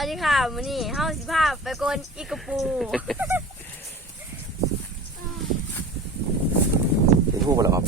สวัสดีค่ะวันนี้เฮาสิพาไปกวนอีกระปูเห็นทูบแล้วครับ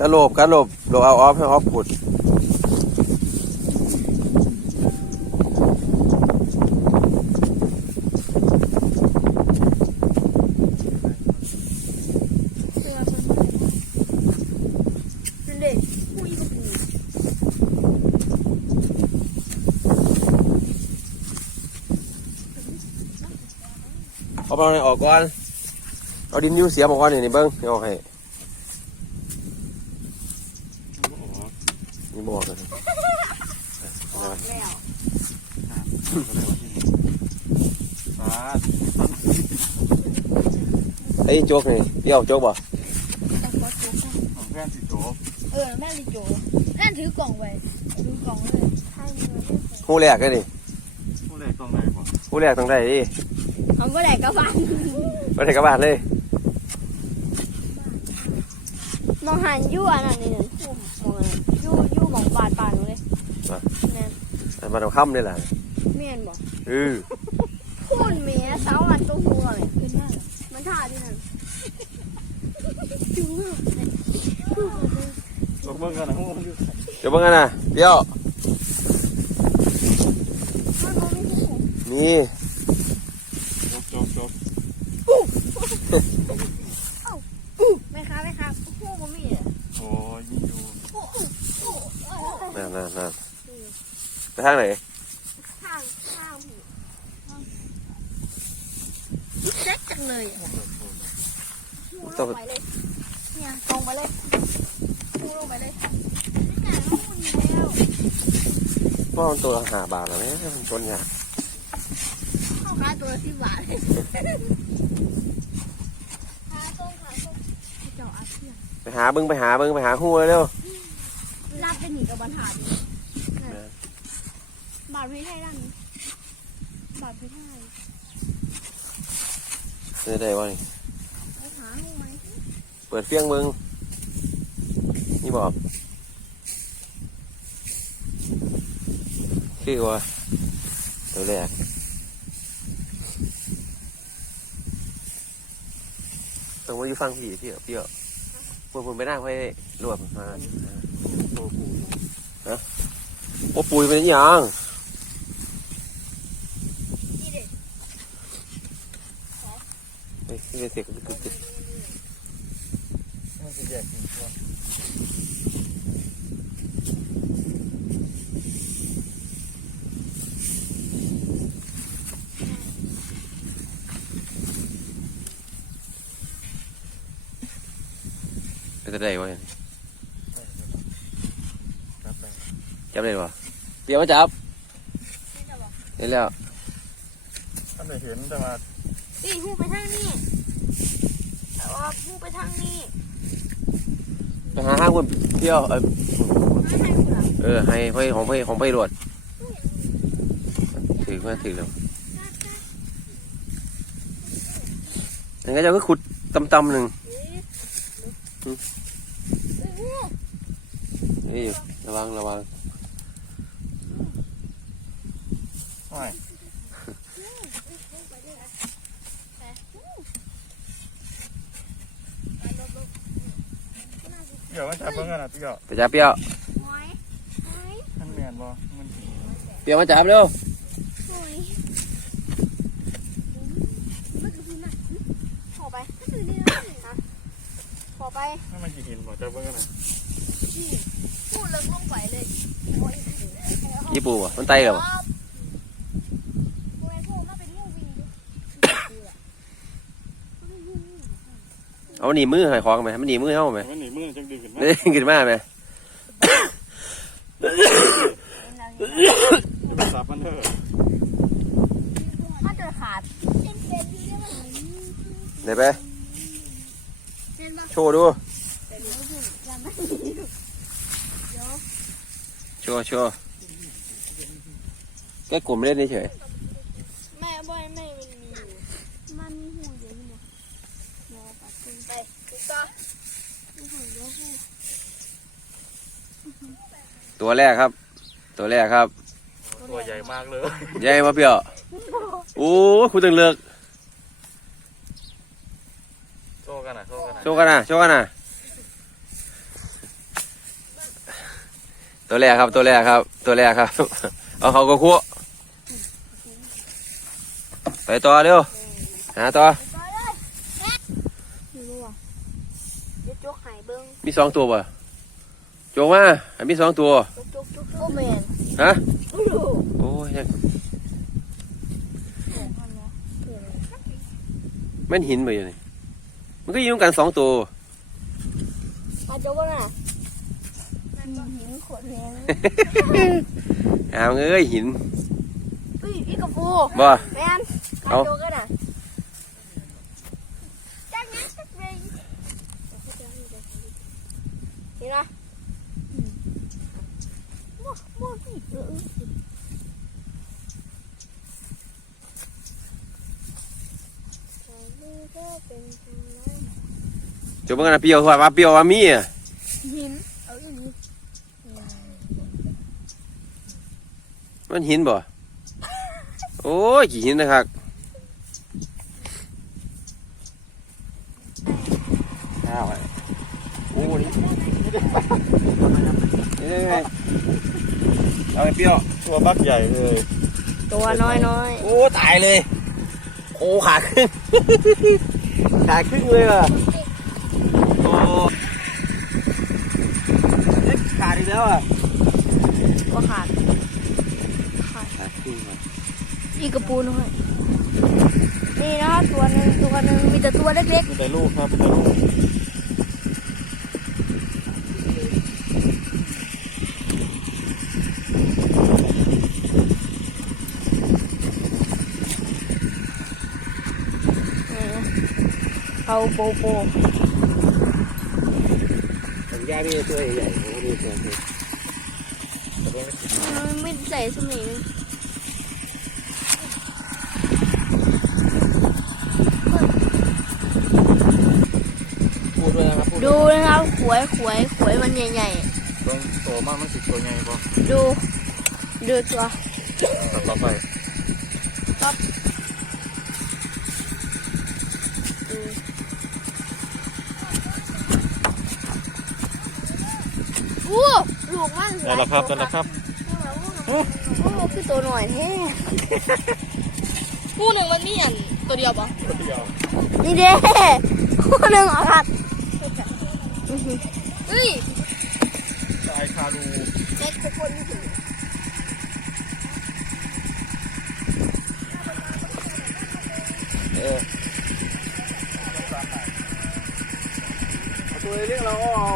กระโหลบกระโหลบโหลบเอาออฟให้ออฟขุด นั่นเด็กผู้อีกระปู เอาไปออกก่อน เอาดินยิ้วเสียมออกก่อนนี่นี่เบิ้งนี่ออกให้นี่บอกเลยไอ้โจ๊กนี่เปรี้ยวโจ๊กบ่ขอโทษค่ะของแฟนสิโจเออแม่ลิโจแม่ถือกล่องไว้ถือกล่องเลยให้เงินหูแรกเลยนี่ผู้ใดต้องได้บ่หูแรกต้องได้ดิ เขาก็แหลกกระบาลไปถึงกระบาดเลยมองหันยู่อันนั้นนี่ผู้มองอันนั้นยู่ยู่มองบาดปานเลยแม่นอันมันเอาค่ำนี่แหละแม่นบอกเออพูนเมียเสาอันตัวหัวเลยขึ้นได้เหรอมันท่าที่นั่นจูตกเบิ่งกันนะฮู้อยู่เดี๋ยวเบิ่งกันนะเปรี้ยวมันบ่มีผู้ นี่ จบจบจบ แม่ค้าแม่ค้าผู้บ่มีอะโอ้ยมีอยู่นั่นนั่นนั่นไปทางไหนข้างข้างผู้เซ็ตจังเลยอะลงไปเลยเนี่ยลงไปเลยพูลงไปเลยนี่ไงเขาหมุนแล้วว่ามันตัวละห้าบาทแล้วเนี่ยมันต้นยากเข้าค้าตัวละสิบบาทค้าต้มค้าต้มเจ้าอาเซียน ไป หาเบิ้งไปหาเบิ้งไปหาหูเร็วรับเป็นหนีกับบรรทัดบาทไม่ให้ดันบาทไม่ให้ๆนี่ได้วะนี่ไปหาหูไหมเปิดเฟียงเบิ้งนี่บอกคือว่าตัวแรกต้องมาอยู่ฟังพี่พี่เปรี้ ปูนปูนไปนั่งไว้รวมมาปูปูโอ้ปุ๋ยเป็นอย่างเด็กเฮ้ยเป็นเสียงกึกกึกกึก มันสิแยกกินตัว เป็นจะได้วะ ครับไป จับได้ปะเดี๋ยว มาจับนี่จะบอกเห็นแล้วท่านได้เห็นแต่ว่านี่หูไปทางนี้แต่ว่าหูไปทางนี้ไปหาห้างคนเที่ยวเออไม่ให้เผื่อเออให้ไปของไปของไปรวดถือมาถือแล้วยังไงเจะก็ขุดตำๆหนึ่งหูนี่ระวังระวัง ไม่เดี๋ยวมันจับเบิ่งกันนะพี่เดี๋ยวไปจับเปรี้ยวหอยหอยมันแม่นบ่มันเปรี้ยวมาจับเร็วหอยมันคือน่ะขอไปก็คือนี่นะขอไปมันมันสิเห็นบ่จับเบิ่งกันนะนี่พูดเลิกลงไปเลยโอ้ยญี่ปุ่นอะมันไตกับโอ้ยพวกมันเป็นงูวิ่งอยู่ เอาหนีมือใหายของไหมมันหนีมือเข้าไหมมันหนีมือจังดึงขึ้นมาเล่นขึ้นมาไหมสับมันเถอะถ้าเกิดขาดเป็นเป็นที่เรียกว่าไหนไปเป็นบ้าโชว์ดูเป็นรู้สึกยังไม่เดี๋ยวโชว์โชว์แค่กลุ่มเล่นเฉย แม่บ่อยแม่มันมีอยู่มันมีหูเยอะอยู่หมดรอปัดคุณไป ตัวแรกครับ ตัวแรกครับ ตัวใหญ่มากเลยใหญ่มาเปรี้ยวโอ้ยคุณตึงเลือกโชว์กันนะโชว์กันนะโชว์กันนะโชว์กันนะตัวแรกครับ ตัวแรกครับ ตัวแรกครับ เอาเขาก็คั่วไปต่อเร็วหาต่อไม่รู้อะเดี๋ยวจกหายเบิ้งมีสองตัวป่ะโจกมาให้มีสองตัวจกจกจกโอ้แมนฮะไม่รู้โอ้ยยังแมันหินไปอยู่นี่มันก็อยืมกันสองตัวมาจกว่าน่ะหินขวดแรงเอาเอ้ยหินเฮ้ยพี่กระปูบ่แมนเอาจกกันน่ะจังงั้นจักเลยนี่นะมั่ว มั่วสิเออเออก็เป็นทางนั้นโจกมันนะเปรียวว่าเปรียวว่ามีอะหินเอาอีกมันหินบ่ โอ้ยกี่หินนะครับข้าวอะไรโอ้นี่นี่ไงเอาไปเปรียว ตัว บักใหญ่เลยตัวน้อยน้อยโอ้ตายเลยโอ้ขาครึ่งขาครึ่งเลยอะโอ้เอ๊ะขาดอีกแล้วอะก็ขาดขาครึ่งว่ะอีกกระปูน้อยนี่นะครับตัวหนึ่งตัวหนึ่งมีแต่ตัวเล็กมีแต่ลูกครับมีแต่ลูกๆ เอาโปโปผมแยกนี่ตัวใหญ่ๆผมก็มีตัวเล็กมันไม่ใส่สมิงพูดด้วยนะครับพูดดูนะครับขวยขวยขวยมันใหญ่ต้องโตมากมันสิตัวใหญ่ปะดู ดูตัว ต่อไปดู อู้ลูกมันได้แล้วครับได้แล้วครับโอ้คือตัวหน่อยแท้คู่หนึ่งมันมีอันตัวเดียวปะตัวเดียว นี่เด้คู่หนึ่งเอาครับเฮ้ยตายคารูเล็กทุกคนอยู่เออเอาตัวเล็กเราก็เอา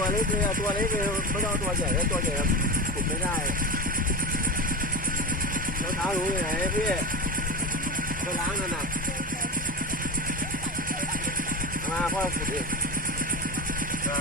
ตัวเล็กเลยเอาตัวเล็กเลยไม่ต้องเอาตัวใหญ่แล้วตัวใหญ่ครับขุดไม่ได้รองเท้าหนูอยู่ไหนพี่ไปล้างนั่นน่ะมาพ่อขุดเองมา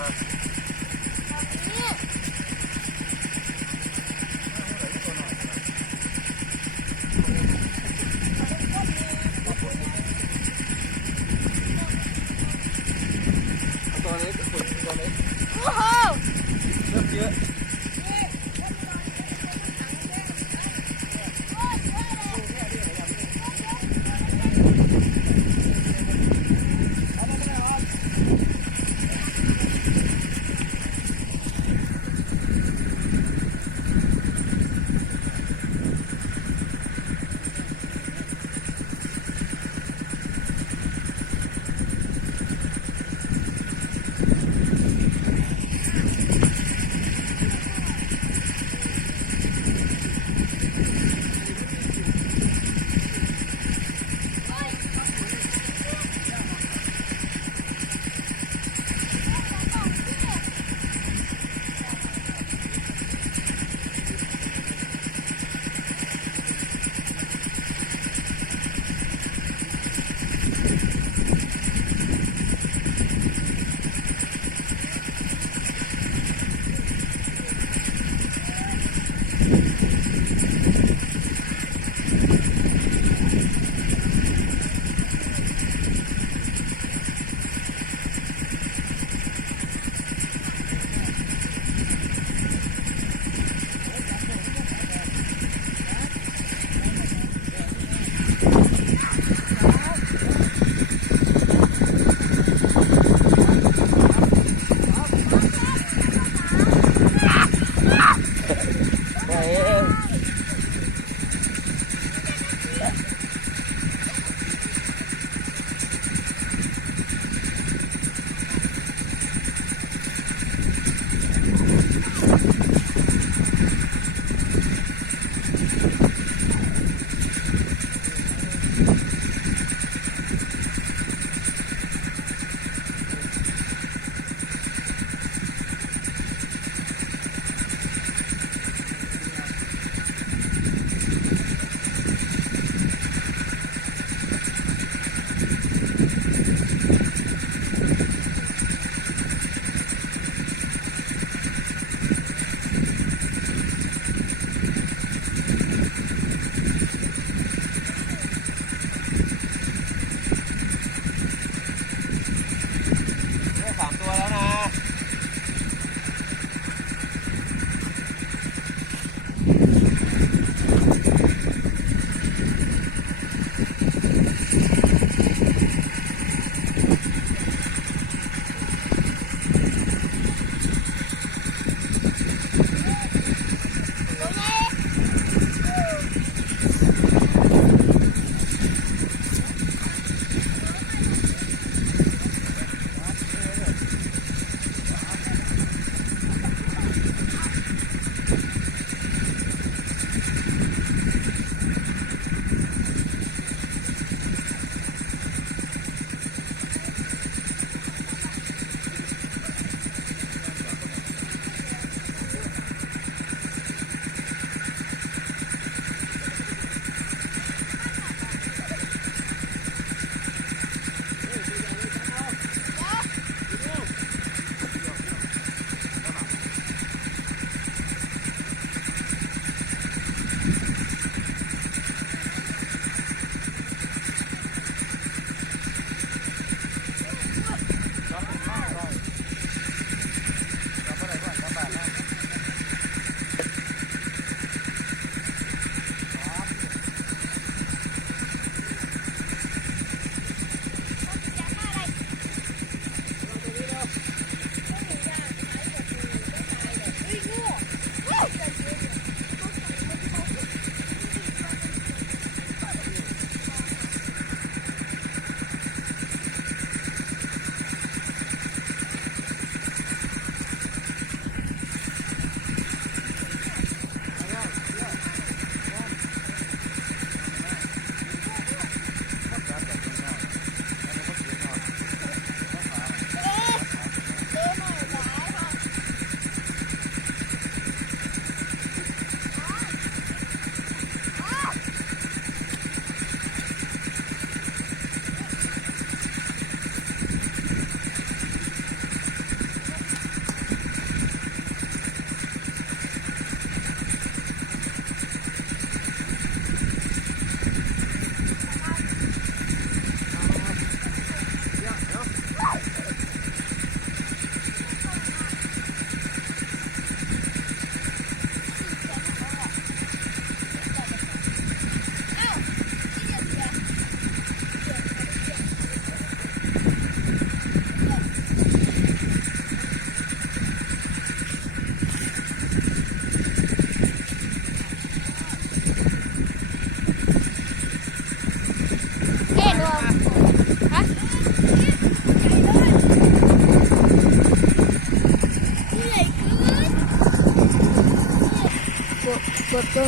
กดกดก็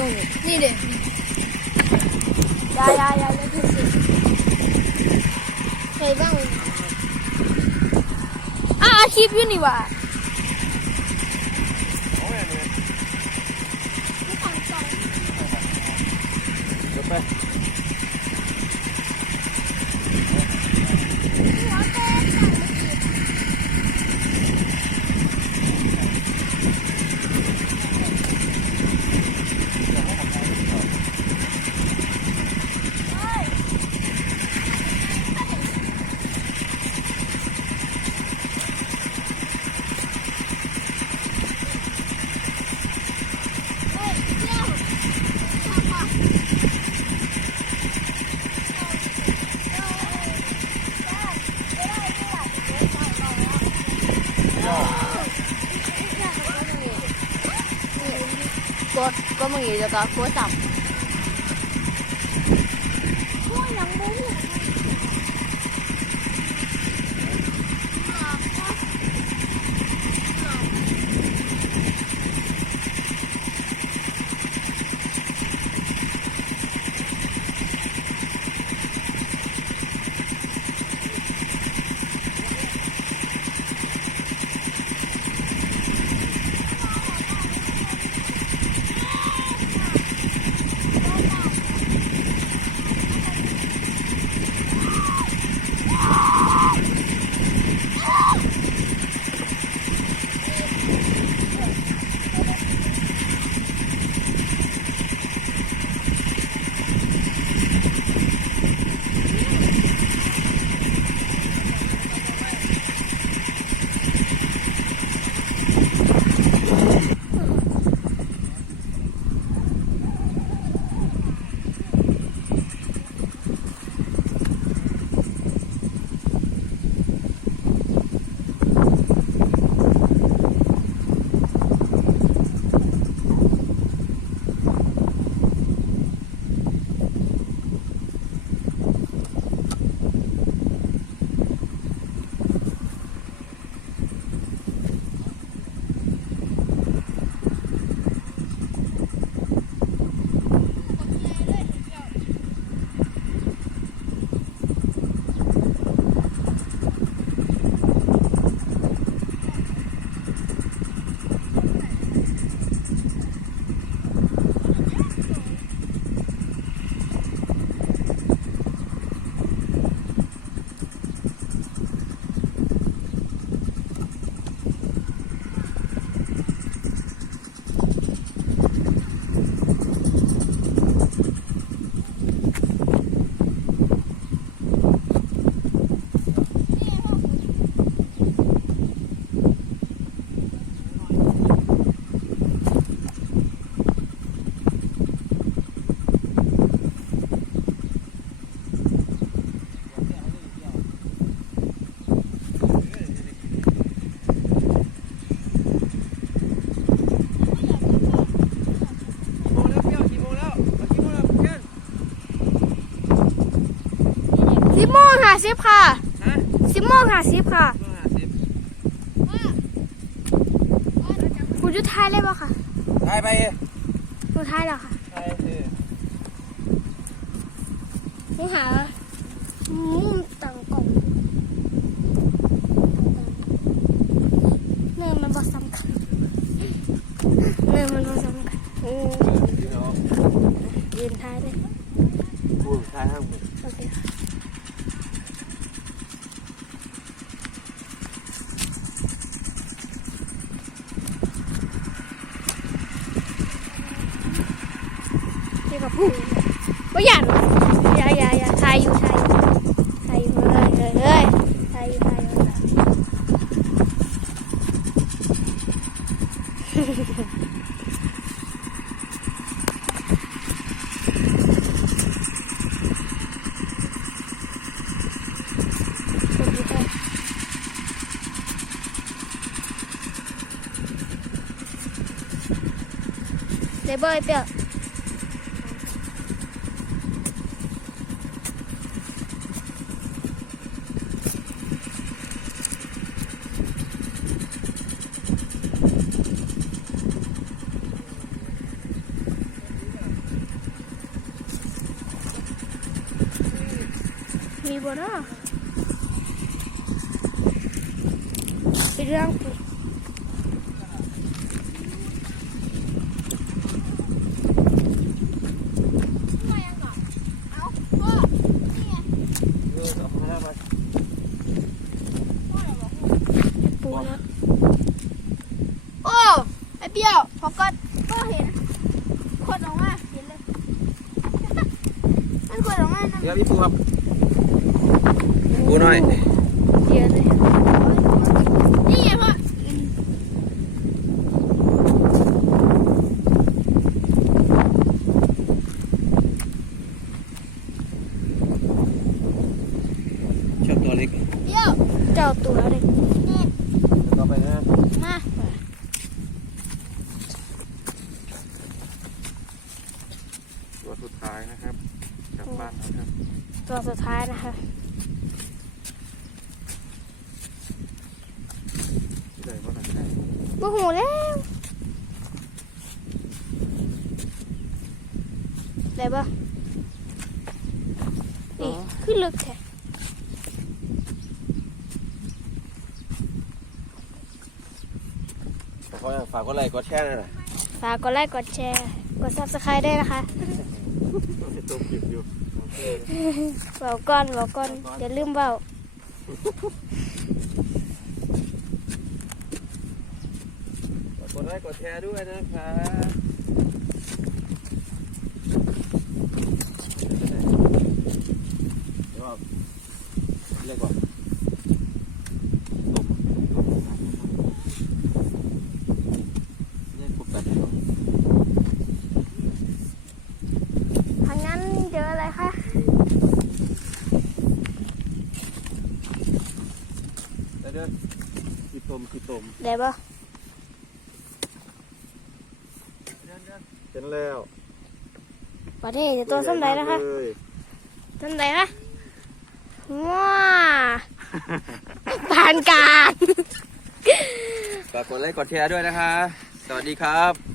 นี่เด็ยายายาเลยที่สุดเคยบ้างอะอาชีพอยู่นี่ว่ะ เดี๋ยวไป กด ก็มึงอี โมงหาสิบค่ะสิบโมงหาสิบค่ะคุณยุทธทายเลยป่ะค่ะได้ไปหนูทายแล้วค่ะได้สิหนูหามุมต่างกล่องเนื้อมันบ่สำคัญเนื้อมันบ่สำคัญอืมพี่น้องยืนทายเลยพูดใช่ครับโอเคค่ะนี่กับผู้ไม่อยากหรอกอย่าอย่าอย่าทายอยู่ทายอยู่ทายอยู่เลยเฮ้ยเฮ้ยทายอยู่ทายอยู่ เดี๋ยวเบอร์เปรี้ยว มีบ่เนาะเป็นเรื่องปุ๊ปูนะ โอ้ไอ เปรี้ยวพอก็ก็เห็นคนออกมาเห็นเลย มันคนออกมานะเดี๋ยวพี่ปูครับปูหน่อยเยอะเลยนี่ไงพ่อ ชอบตัวเล็ก เปรี้ยว เจ้าตัวเล็ก ต่อไปนะ มา ตัวสุดท้ายนะครับกลับบ้านนะครับ ตัวสุดท้ายนะคะ ได้บ่ล่ะได้ โมโหแล้วได้ปะนี่ขึ้นลึกแท้ขอฝากกดไลค์กดแชร์หน่อยนะฝากกดไลค์กดแชร์ กด subscribe ได้นะคะต้องให้ตัวคลิปอยู่เบาก่อนเบาก่อนอย่าลืมเบา ฝากกด ไลค์กดแชร์ด้วยนะครับเดี๋ยวเรียกว่าเรียกพวกกันดีกว่าทางนั้นเจออะไรคะเดี๋ยวเดี๋ยวขี้ตมขี้ตมได้ปะ เห็นแล้ว ประ เทศจะตัวส้มไหนนะคะเลยส้มไหนคะว้าปานกลางฝากกดไลค์กดแชร์ด้วยนะคะ สวัสดีครับ